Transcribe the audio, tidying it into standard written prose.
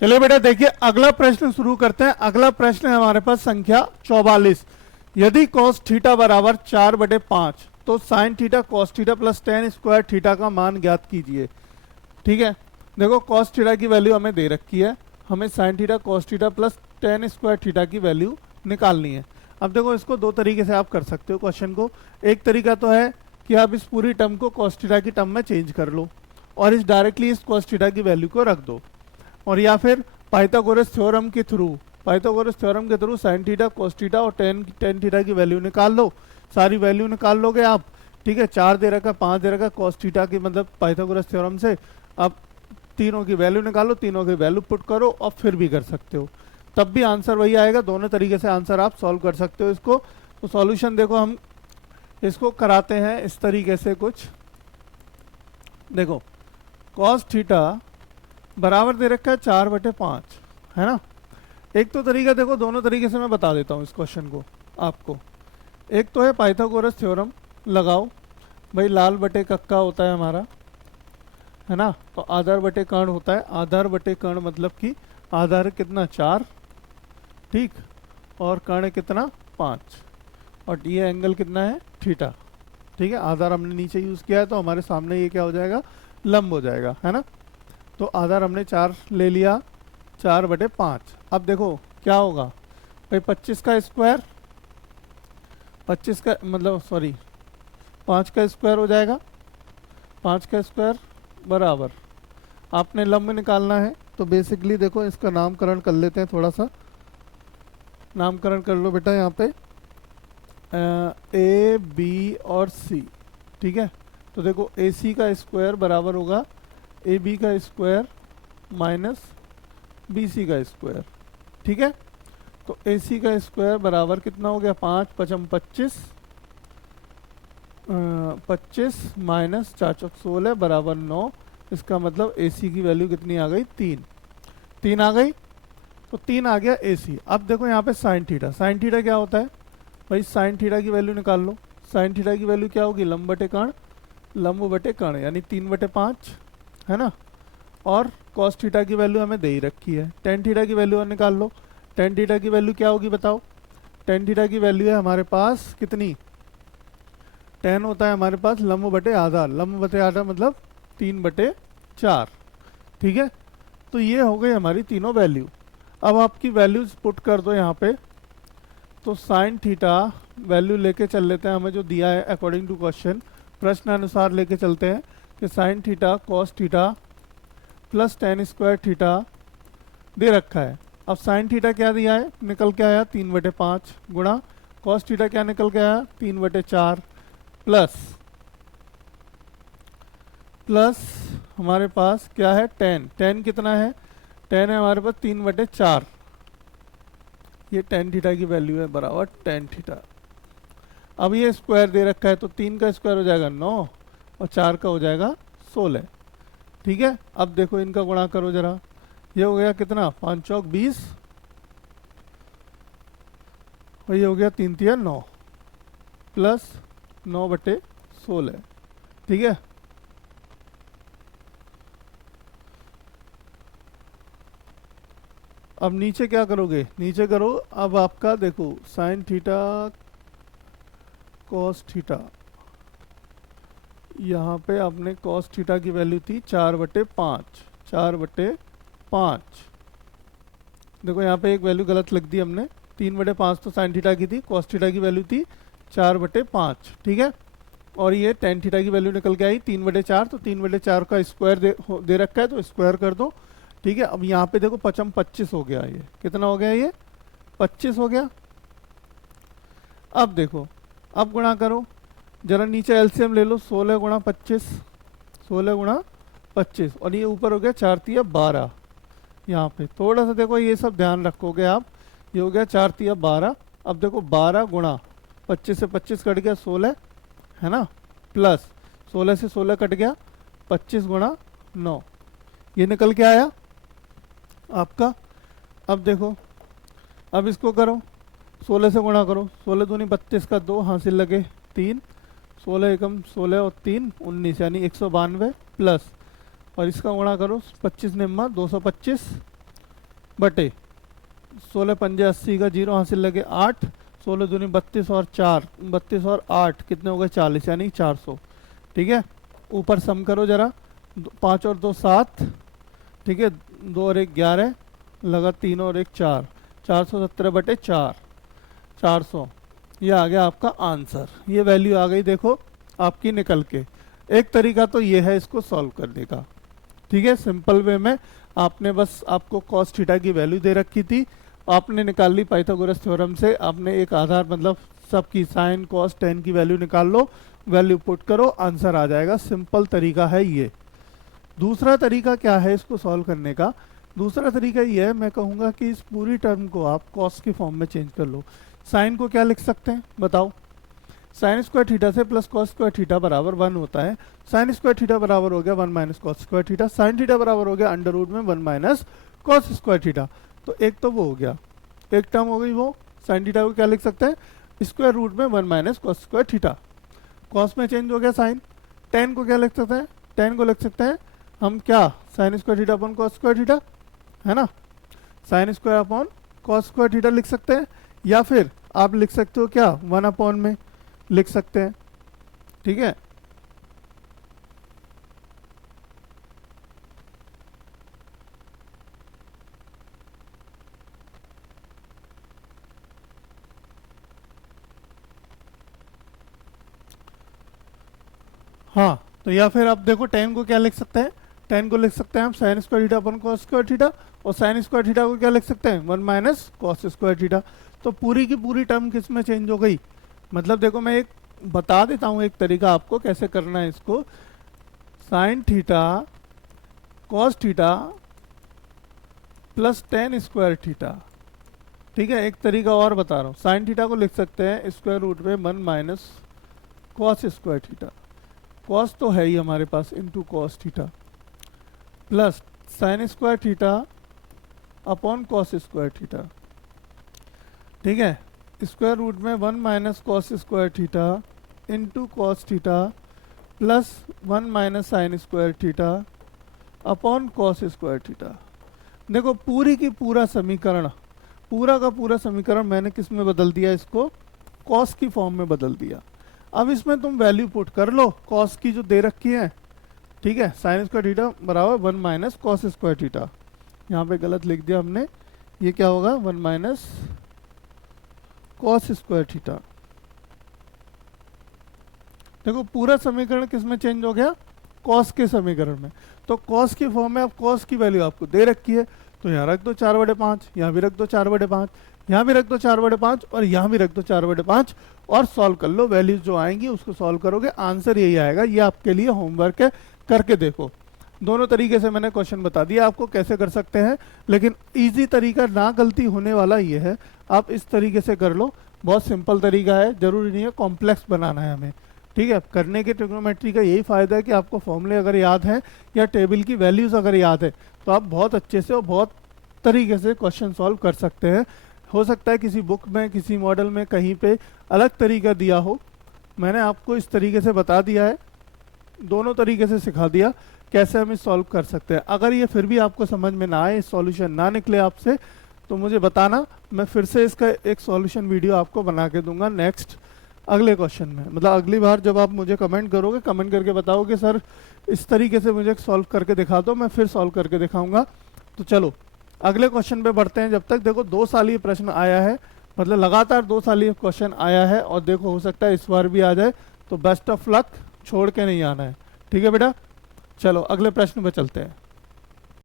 चलिए बेटा देखिए अगला प्रश्न शुरू करते हैं। अगला प्रश्न है हमारे पास संख्या 44। यदि cos थीटा बराबर 4/5 तो sin theta cos theta plus tan square theta का मान ज्ञात कीजिए। ठीक है, देखो cos थीटा की वैल्यू हमें दे रखी है, हमें sin theta cos theta plus tan square theta की वैल्यू निकालनी है। अब देखो इसको दो तरीके से आप कर सकते हो क्वेश्चन को। एक तरीका तो है कि आप इस पूरी टर्म को cos थीटा की टर्म में चेंज कर लो और इस डायरेक्टली इस cos थीटा की वैल्यू को रख दो, और या फिर पाइथागोरस थ्योरम के through sin theta cos theta और tan थीटा की वैल्यू निकाल लो। सारी वैल्यू निकाल लोगे आप। ठीक है, 4 दे रखा, 5 दे रखा cos थीटा की, मतलब पाइथागोरस थ्योरम से अब तीनों की वैल्यू निकालो, तीनों की वैल्यू पुट करो और फिर भी कर सकते हो, तब भी आंसर वही आएगा। दोनों तरीके से आंसर आप सॉल्व कर सकते हो इसको। तो सॉल्यूशन देखो हम इसको कराते हैं इस तरीके से कुछ। देखो cos थीटा बराबर दे रखा है 4/5, है ना। एक तो तरीका देखो, दोनों तरीके से मैं बता देता हूँ इस क्वेश्चन को आपको। एक तो है पाइथागोरस थ्योरम लगाओ भाई, लाल बटे कक्का होता है हमारा, है ना। तो आधार बटे कर्ण होता है, आधार बटे कर्ण मतलब कि आधार कितना 4, ठीक, और कर्ण कितना 5, और ये एंगल कितना है थीटा। ठीक है, आधार हमने नीचे यूज़ किया है तो हमारे सामने ये क्या हो जाएगा, लंब हो जाएगा, है ना। तो आधार हमने 4 ले लिया, 4/5। अब देखो क्या होगा भाई, 25 का स्क्वायर, 25 का मतलब सॉरी 5 का स्क्वायर हो जाएगा, 5 का स्क्वायर बराबर, आपने लंब निकालना है तो बेसिकली देखो इसका नामकरण कर लेते हैं, थोड़ा सा नामकरण कर लो बेटा यहाँ पे, ए बी और सी। ठीक है, तो देखो ए सी का स्क्वायर बराबर होगा ए बी का स्क्वायर माइनस बी सी का स्क्वायर। ठीक है, तो ए सी का स्क्वायर बराबर कितना हो गया, 5 5 25, 25 माइनस 4 चौक 16 बराबर 9। इसका मतलब ए सी की वैल्यू कितनी आ गई, 3 आ गई। तो 3 आ गया ए सी। अब देखो यहाँ पे साइन थीटा क्या होता है भाई, साइन थीटा की वैल्यू निकाल लो। साइन थीटा की वैल्यू क्या होगी, लंब बटे कर्ण यानी 3/5, है ना। और कॉस थीटा की वैल्यू हमें दे ही रखी है। टेन थीटा की वैल्यू निकाल लो। टेन थीटा की वैल्यू क्या होगी बताओ। टेन थीटा की वैल्यू है हमारे पास कितनी, टेन होता है हमारे पास लंब बटे आधार मतलब 3/4। ठीक है, तो ये हो गई हमारी तीनों वैल्यू। अब आपकी वैल्यूज पुट कर दो यहाँ पे। तो साइन थीटा वैल्यू लेके चल लेते हैं, हमें जो दिया है अकॉर्डिंग टू क्वेश्चन, प्रश्न अनुसार लेके चलते हैं कि sine theta cos theta plus tan square theta दे रखा है। अब साइन थीटा क्या दिया है, निकल के आया 3/5 गुणा कॉस थीटा क्या निकल के आया 3/4 प्लस हमारे पास क्या है tan कितना है, tan है हमारे पास 3/4, ये tan थीटा की वैल्यू है बराबर tan थीटा। अब ये स्क्वायर दे रखा है तो 3 का स्क्वायर हो जाएगा 9 और 4 का हो जाएगा 16। ठीक है, अब देखो इनका गुणा करो जरा, ये हो गया कितना 5 चौक 20 और ये हो गया 3 तिया 9 प्लस 9/16। ठीक है, अब नीचे क्या करोगे, नीचे करो। अब आपका देखो साइन थीटा कॉस थीटा, यहाँ पे आपने कॉस थीटा की वैल्यू थी 4/5। देखो यहाँ पे एक वैल्यू गलत लिख दी हमने, 3/5 तो साइन थीटा की थी, कॉस थीटा की वैल्यू थी 4/5। ठीक है, और ये टेन थीटा की वैल्यू निकल के आई 3/4, तो 3/4 का स्क्वायर दे रखा है तो स्क्वायर कर दो। ठीक है, अब यहाँ पे देखो 25 हो गया, ये कितना हो गया, ये 25 हो गया। अब देखो, अब गुणा करो जरा, नीचे एलसीएम ले लो, 16 गुणा 25 और ये ऊपर हो गया 4 तिया 12। यहाँ पे थोड़ा सा देखो ये सब ध्यान रखोगे आप, ये हो गया 4 तिया 12। अब देखो 12 गुणा 25 से 25 कट गया 16, है ना, प्लस 16 से 16 कट गया 25 गुणा 9, ये निकल के आया आपका। अब देखो, अब इसको करो, 16 से गुणा करो, 16 दूनी 32 का 2 हासिल लगे 3, 16 एकम 16 और 3 19 यानी 192 प्लस, और इसका गुणा करो 25 निम्मा 225 बटे 16 पंजे 80 का 0 हासिल लगे 8, 16 दूनी 32 और 4, 32 और 8 कितने हो गए 40, यानी 400। ठीक है, ऊपर सम करो जरा, 5 और 2 7, ठीक है, 2 और 1 11, लगा 3 और 1 4, 417 बटे 4, 400। ये आ गया आपका आंसर, ये वैल्यू आ गई देखो आपकी निकल के। एक तरीका तो ये है इसको सॉल्व करने का, ठीक है, सिंपल वे में। आपने बस आपको कॉस थीटा की वैल्यू दे रखी थी, आपने निकाल ली पाइथागोरस थ्योरम से, आपने एक आधार मतलब सबकी साइन कॉस टेन की वैल्यू निकाल लो, वैल्यू पुट करो, आंसर आ जाएगा। सिंपल तरीका है ये। दूसरा तरीका क्या है इसको सॉल्व करने का? दूसरा तरीका ये है, मैं कहूँगा कि इस पूरी टर्म को आप कॉस की फॉर्म में चेंज कर लो। साइन को क्या लिख सकते हैं बताओ? साइन स्क्वायर थीटा से प्लस कॉस स्क्वायर थीटा बराबर 1 होता है। साइन स्क्वायर थीटा बराबर हो गया 1 minus cos square theta, sine theta बराबर हो गया अंडर रूट में 1 माइनस कॉस स्क्वायर थीटा। तो एक तो वो हो गया, एक टर्म हो गई वो। साइन थीटा को क्या लिख सकते हैं? स्क्वायर रूट में 1 minus cos square theta. Cos में चेंज हो गया साइन। टेन को क्या लिख सकते हैं? टेन को लिख सकते हैं हम क्या? Sign square theta upon cos square theta, है ना? Sine square upon cos square theta लिख सकते हैं, या फिर आप लिख सकते हो क्या 1 अपॉन में लिख सकते हैं। ठीक है, हाँ, तो या फिर आप देखो टेन को क्या लिख सकते हैं? टेन को लिख सकते हैं हम साइन स्क्वायर थीटा अपन कॉस स्क्वायर थीटा, और साइन स्क्वायर थीटा को क्या लिख सकते हैं? 1 माइनस कॉस स्क्वायर थीटा। तो पूरी की पूरी टर्म किस में चेंज हो गई? मतलब देखो मैं एक बता देता हूँ एक तरीका आपको कैसे करना है इसको। Sign theta cos theta plus ten square theta. ठीक है, एक तरीका और बता रहा हूँ। साइन थीटा को लिख सकते हैं स्क्वायर रूट में 1 minus cos square theta, cos तो है ही हमारे पास, into cos theta, plus sine square theta upon cos square theta. ठीक है, स्क्वायर रूट में 1 minus cos square theta into cos theta plus 1 minus sine square theta upon cos square theta. देखो पूरी की पूरा समीकरण, पूरा का पूरा समीकरण मैंने किस में बदल दिया? इसको कॉस की फॉर्म में बदल दिया। अब इसमें तुम वैल्यू पुट कर लो कॉस की जो दे रखी है। ठीक है, साइन स्क्वायर थीटा बराबर 1 माइनस कॉस स्क्वायर थीटा, यहाँ पे गलत लिख दिया हमने, ये क्या होगा 1 माइनस कॉस स्क्वायर थीटा। देखो पूरा समीकरण किस में चेंज हो गया? कॉस के समीकरण में। तो कॉस की फॉर्म में अब कॉस की वैल्यू आपको दे रखी है, तो यहाँ रख दो 4/5, यहाँ भी रख दो 4/5, यहाँ भी रख दो 4/5 और यहाँ भी रख दो 4/5 और सॉल्व कर लो। वैल्यूज जो आएंगी उसको सॉल्व करोगे, आंसर यही आएगा। ये आपके लिए होमवर्क है, करके देखो। दोनों तरीके से मैंने क्वेश्चन बता दिया आपको कैसे कर सकते हैं, लेकिन इजी तरीका ना गलती होने वाला ये है, आप इस तरीके से कर लो। बहुत सिंपल तरीका है, जरूरी नहीं है कॉम्प्लेक्स बनाना है हमें। ठीक है, करने के ट्रिग्नोमेट्री का यही फायदा है कि आपको फॉर्मूले अगर याद हैं या टेबल की वैल्यूज अगर याद है तो आप बहुत अच्छे से और बहुत तरीके से क्वेश्चन सॉल्व कर सकते हैं। हो सकता है किसी बुक में, किसी मॉडल में कहीं पे अलग तरीका दिया हो, मैंने आपको इस तरीके से बता दिया है, दोनों तरीके से सिखा दिया कैसे हम इस सॉल्व कर सकते हैं। अगर ये फिर भी आपको समझ में ना आए, सॉल्यूशन ना निकले आपसे, तो मुझे बताना, मैं फिर से इसका एक सॉल्यूशन वीडियो आपको बना के दूंगा नेक्स्ट अगले क्वेश्चन में। मतलब अगली बार जब आप मुझे कमेंट करोगे, कमेंट करके बताओगे सर इस तरीके से मुझे सॉल्व करके दिखा दो, मैं फिर सॉल्व करके दिखाऊंगा। तो चलो अगले क्वेश्चन पे बढ़ते हैं। जब तक देखो 2 साल ये प्रश्न आया है, मतलब लगातार 2 साल ये क्वेश्चन आया है, और देखो हो सकता है इस बार भी आ जाए, तो बेस्ट ऑफ लक, छोड़ के नहीं आना है। ठीक है बेटा, चलो अगले प्रश्न पे चलते हैं।